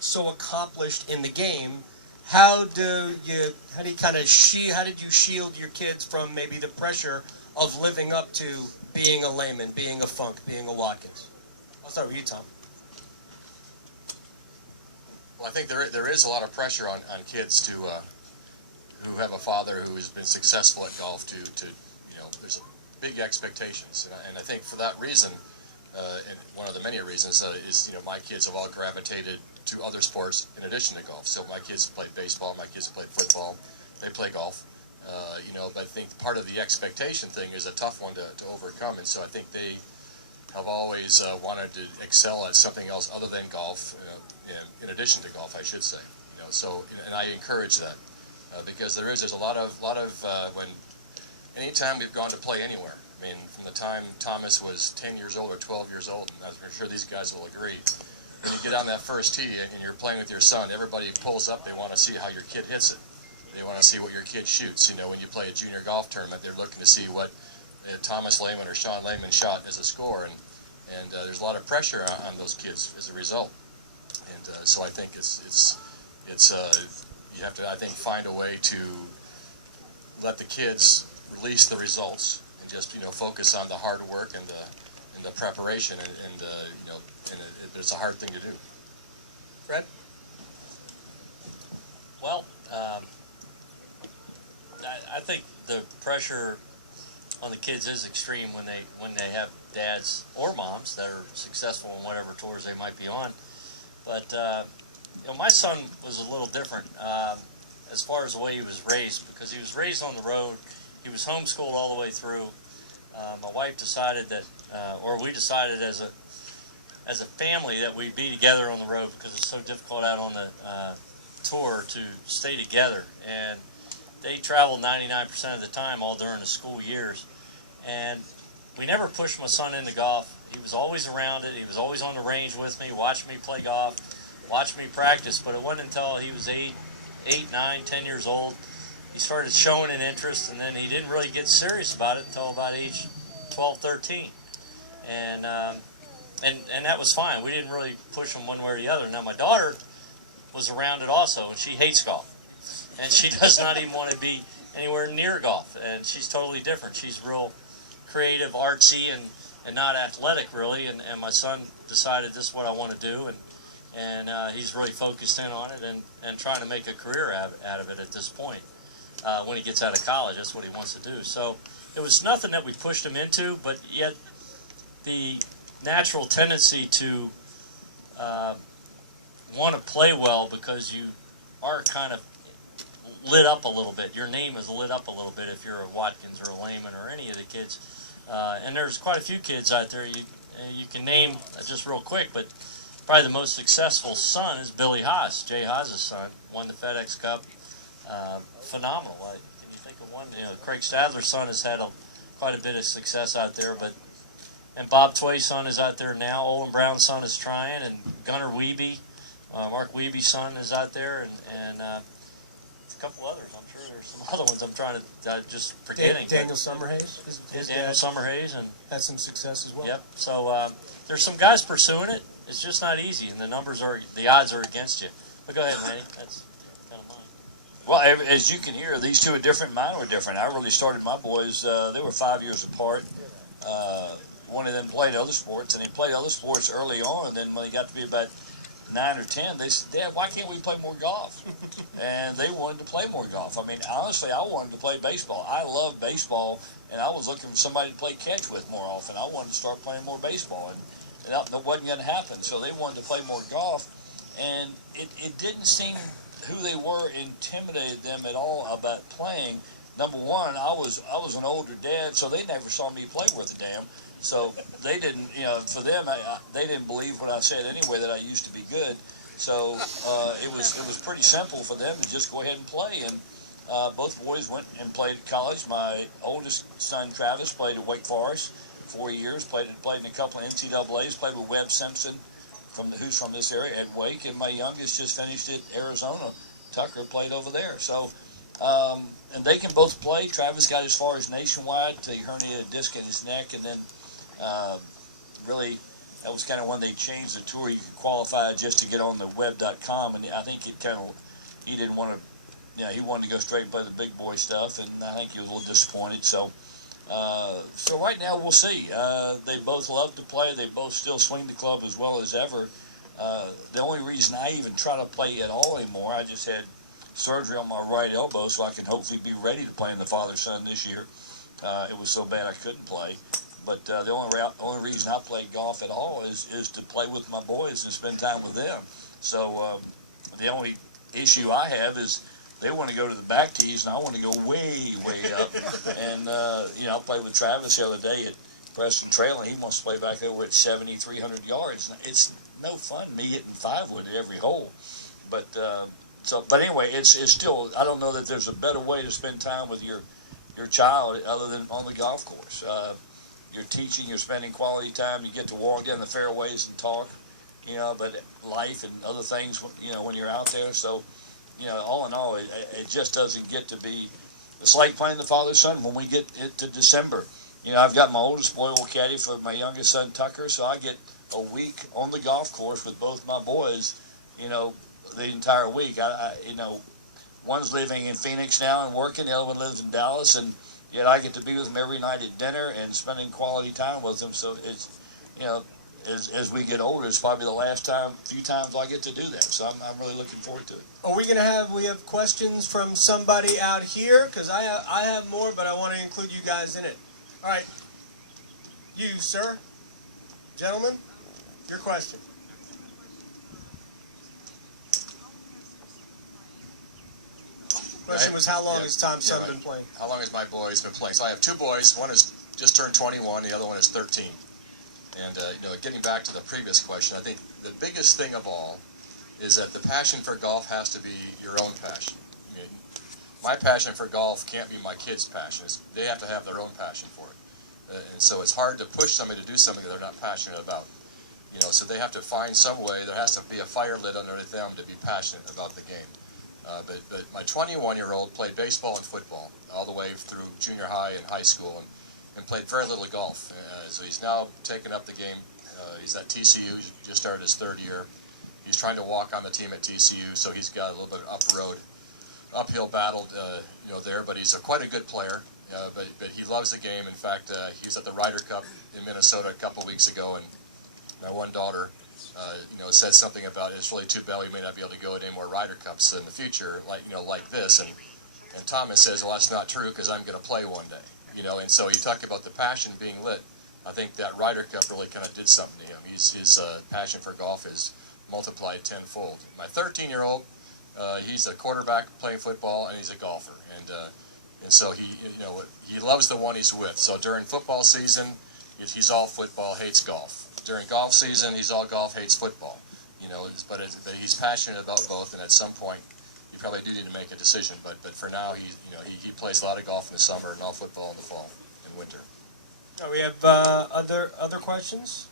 so accomplished in the game, how did you shield your kids from maybe the pressure of living up to being a Lehman, being a Funk, being a Watkins? I'll start with you, Tom. Well, I think there is a lot of pressure on kids to who have a father who has been successful at golf to there's big expectations, and I think for that reason, and one of the many reasons is my kids have all gravitated to other sports in addition to golf. So my kids played baseball, my kids have played football, they play golf, but I think part of the expectation thing is a tough one to overcome, and so I think they have always wanted to excel at something else other than golf, in addition to golf, I should say. So and I encourage that because there's a lot of when anytime we've gone to play anywhere. I mean, from the time Thomas was 10 years old or 12 years old, and I'm sure these guys will agree, when you get on that first tee and you're playing with your son, everybody pulls up, they want to see how your kid hits it. They want to see what your kid shoots. When you play a junior golf tournament, they're looking to see what Thomas Lehman or Sean Lehman shot as a score, and there's a lot of pressure on those kids as a result. And so I think it's you have to, I think, find a way to let the kids release the results and just focus on the hard work and the preparation and it's a hard thing to do. Fred? Well, I think the pressure on the kids is extreme when they have dads or moms that are successful in whatever tours they might be on. But my son was a little different as far as the way he was raised, because he was raised on the road. He was homeschooled all the way through. My wife decided that, or we decided as a family that we'd be together on the road because it's so difficult out on the tour to stay together. And they traveled 99% of the time all during the school years. And we never pushed my son into golf. He was always around it. He was always on the range with me, watched me play golf, watched me practice. But it wasn't until he was 8, 9, 10 years old, he started showing an interest, and then he didn't really get serious about it until about age 12, 13. And that was fine. We didn't really push him one way or the other. Now, my daughter was around it also, and she hates golf. And she does not even want to be anywhere near golf. And she's totally different. She's real creative, artsy, and not athletic, really. And my son decided this is what I want to do, and he's really focused in on it and trying to make a career out of it at this point. When he gets out of college, that's what he wants to do. So it was nothing that we pushed him into, but yet the natural tendency to want to play well because you are kind of lit up a little bit. Your name is lit up a little bit if you're a Watkins or a Lehman or any of the kids. And there's quite a few kids out there you can name just real quick, but probably the most successful son is Billy Haas, Jay Haas's son. Won the FedEx Cup. Phenomenal. Can you think of one? Craig Stadler's son has had quite a bit of success out there, and Bob Tway's son is out there now. Olin Brown's son is trying, and Gunnar Wiebe, Mark Wiebe's son is out there, and a couple others. I'm sure there's some other ones I'm trying to just forgetting. Daniel Summerhays. Daniel Summerhays, and had some success as well. Yep. So there's some guys pursuing it. It's just not easy, and the odds are against you. But go ahead, Manny. That's kind of mine. Well, as you can hear, these two are different. Mine were different. I really started my boys, they were 5 years apart. One of them played other sports, and he played other sports early on. And then when he got to be about 9 or 10, they said, "Dad, why can't we play more golf?" And they wanted to play more golf. I mean, honestly, I wanted to play baseball. I love baseball, and I was looking for somebody to play catch with more often. I wanted to start playing more baseball, and that wasn't going to happen. So they wanted to play more golf, and it didn't seem who they were intimidated them at all about playing. Number one, I was an older dad, so they never saw me play worth a damn. So they didn't, for them, they didn't believe what I said anyway, that I used to be good. So it was pretty simple for them to just go ahead and play. And both boys went and played at college. My oldest son, Travis, played at Wake Forest 4 years, played in a couple of NCAAs, played with Webb Simpson, who's from this area at Wake. And my youngest just finished at Arizona. Tucker played over there. So, and they can both play. Travis got as far as nationwide till he herniated a disc in his neck, and then really that was kind of when they changed the tour. You could qualify just to get on the web.com, and I think it kind of, he didn't want to, he wanted to go straight and play the big boy stuff, and I think he was a little disappointed. So right now we'll see. They both love to play. They both still swing the club as well as ever. The only reason I even try to play at all anymore, I just had surgery on my right elbow, so I can hopefully be ready to play in the father-son this year. It was so bad I couldn't play. But the only reason I play golf at all is to play with my boys and spend time with them. So the only issue I have is they want to go to the back tees, and I want to go way, way up. And, I played with Travis the other day at Preston Trail, and he wants to play back there. We're at 7,300 yards. It's no fun me hitting 5-wood at every hole. But anyway, it's still, I don't know that there's a better way to spend time with your child other than on the golf course. You're teaching, you're spending quality time, you get to walk down the fairways and talk, about life and other things, when you're out there. So, all in all, it just doesn't get to be, it's like playing the father-son when we get it to December. I've got my oldest boy will caddy for my youngest son, Tucker, so I get a week on the golf course with both my boys, the entire week. One's living in Phoenix now and working, the other one lives in Dallas, and yet I get to be with them every night at dinner and spending quality time with them. So it's, as we get older, it's probably the few times I get to do that. So I'm really looking forward to it. Are we we have questions from somebody out here? Because I have more, but I want to include you guys in it. All right. You, sir. Gentlemen, your question. Question was, how long has Tom's son been playing? How long has my boys been playing? So I have two boys. One has just turned 21. The other one is 13. And, getting back to the previous question, I think the biggest thing of all is that the passion for golf has to be your own passion. I mean, my passion for golf can't be my kids' passion. They have to have their own passion for it. And so it's hard to push somebody to do something that they're not passionate about. So they have to find some way. There has to be a fire lit underneath them to be passionate about the game. But my 21-year-old played baseball and football all the way through junior high and high school and played very little golf. So he's now taken up the game. He's at TCU. He's just started his third year. He's trying to walk on the team at TCU, so he's got a little bit of uphill battle, there. But he's quite a good player. But he loves the game. In fact, he was at the Ryder Cup in Minnesota a couple weeks ago, and my one daughter, said something about it's really too bad we may not be able to go to any more Ryder Cups in the future, like this. And Thomas says, well, that's not true because I'm going to play one day. And so he talked about the passion being lit. I think that Ryder Cup really kind of did something to him. His passion for golf is multiplied tenfold. My 13-year-old, he's a quarterback playing football, and he's a golfer. And so he loves the one he's with. So during football season, he's all football, hates golf. During golf season, he's all golf, hates football. But he's passionate about both, and at some point, you probably do need to make a decision. But for now, he plays a lot of golf in the summer and all football in the fall and winter. We have other questions?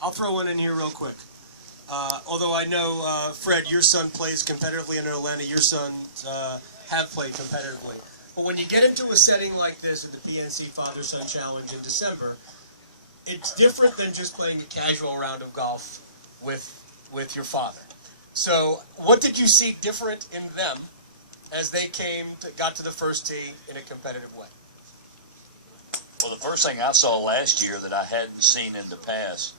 I'll throw one in here real quick. Although I know, Fred, your son plays competitively in Atlanta. Your sons have played competitively. But when you get into a setting like this at the PNC Father-Son Challenge in December, it's different than just playing a casual round of golf with your father. So what did you see different in them as they got to the first tee in a competitive way? Well, the first thing I saw last year that I hadn't seen in the past,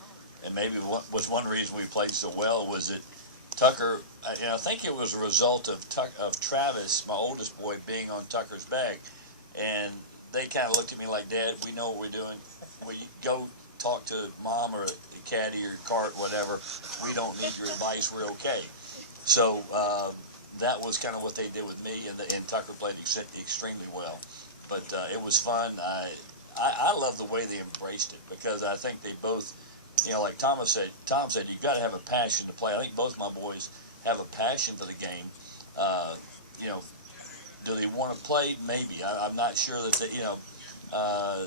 and maybe was one reason we played so well, was that Tucker, I think it was a result of Travis, my oldest boy, being on Tucker's bag. And they kind of looked at me like, Dad, we know what we're doing. We go talk to Mom or the caddy or cart, whatever. We don't need your advice. We're okay. So that was kind of what they did with me, and Tucker played extremely well. But it was fun. I love the way they embraced it, because I think they both, like Tom said, you've got to have a passion to play. I think both my boys have a passion for the game. Do they want to play? Maybe. I'm not sure that they,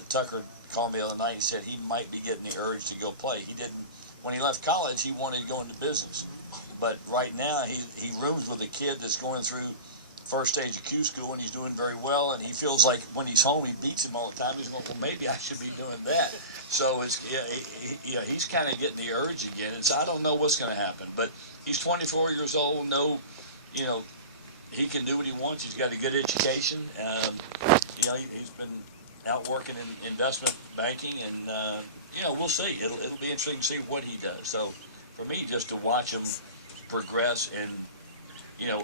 Tucker called me the other night and said he might be getting the urge to go play. He didn't, when he left college, he wanted to go into business. But right now, he rooms with a kid that's going through first stage of Q school, and he's doing very well. And he feels like when he's home, he beats him all the time. He's going, well, maybe I should be doing that. So it's he's kind of getting the urge again. And so I don't know what's going to happen, but he's 24 years old. He can do what he wants. He's got a good education. He's been out working in investment banking, and we'll see. It'll be interesting to see what he does. So for me, just to watch him progress and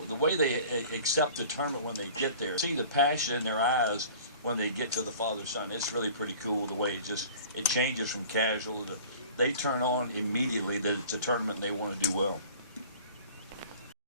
the way they accept the tournament when they get there, see the passion in their eyes when they get to the father-son. It's really pretty cool the way it changes from casual to they turn on immediately that it's a tournament and they want to do well.